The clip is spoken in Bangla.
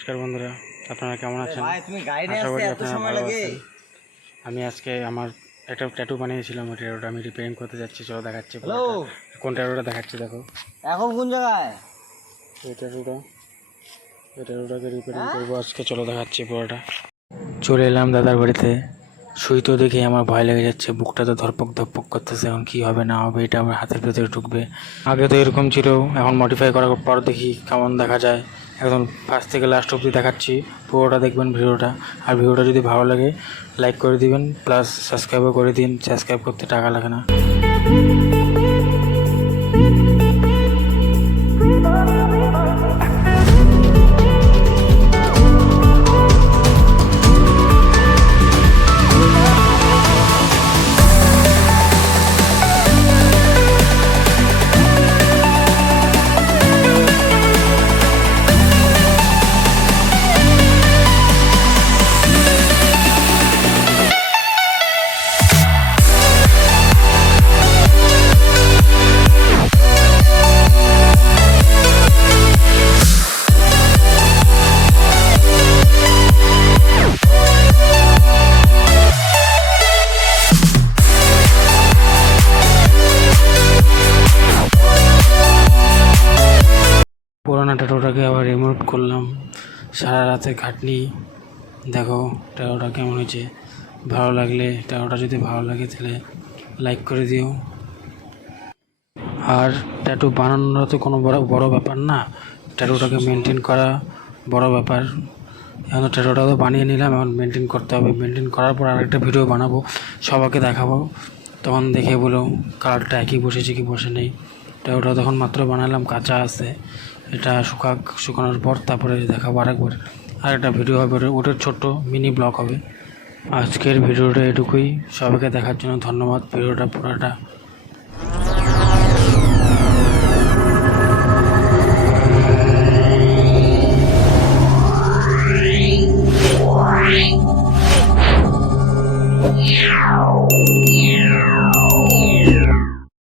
নমস্কার বন্ধুরা, আপনারা কেমন আছেন? আশা করি আপনারা ভালো আছেন। আমি আজকে আমার একটা ট্যাটু বানিয়েছিলাম, ওই ট্যাটুটা আমি রিপেয়ারিং করতে যাচ্ছি। চলো দেখাচ্ছি কোন ট্যাটুটা দেখাচ্ছি। দেখো এখন কোন জায়গায় এই ট্যাটুটাকে রিপেয়ারিং করবো আজকে। চলো দেখাচ্ছি পুরোটা। চলে এলাম দাদার বাড়িতে। সুই তো দেখে আমার ভয় লেগে যাচ্ছে, বুকটা তো ধরপক ধপক করতেছে। এখন কি হবে না হবে, এটা আমার হাতের ভেতরে ঢুকবে। আগে তো এরকম ছিল, এখন মডিফাই করার পর দেখি কেমন দেখা যায়। একদম ফার্স্ট থেকে লাস্ট অবধি দেখাচ্ছি, পুরোটা দেখবেন ভিডিওটা। আর ভিডিওটা যদি ভালো লাগে লাইক করে দিবেন, প্লাস সাবস্ক্রাইবও করে দিন। সাবস্ক্রাইব করতে টাকা লাগে না। পুরোনো ট্যাটুটাকে আবার রিমুভ করলাম, সারা রাতে খাটনি। দেখো ট্যাটুটা কেমন হয়েছে। ভালো লাগলে, ট্যাটুটা যদি ভালো লাগে তাহলে লাইক করে দিও। আর ট্যাটু বানানোর তো কোনো বড় ব্যাপার না, ট্যাটুটাকে মেনটেন করা বড় ব্যাপার। এখন ট্যাটুটা তো বানিয়ে নিলাম, এখন মেনটেন করতে হবে। মেনটেন করার পর আরেকটা ভিডিও বানাবো, সবাইকে দেখাবো। তখন দেখে বলো কালারটা একই বসেছে কি বসে নেই। ট্যাটুটা তখন মাত্র বানালাম, কাঁচা আছে। এটা শুকানোর পর তারপরে দেখাবো আরেকবার। আরেকটা ভিডিও হবে, ওটার ছোট্ট মিনি ব্লগ হবে। আজকের ভিডিওটা এটুকুই। সবাইকে দেখার জন্য ধন্যবাদ। ভিডিওটা পুরাটা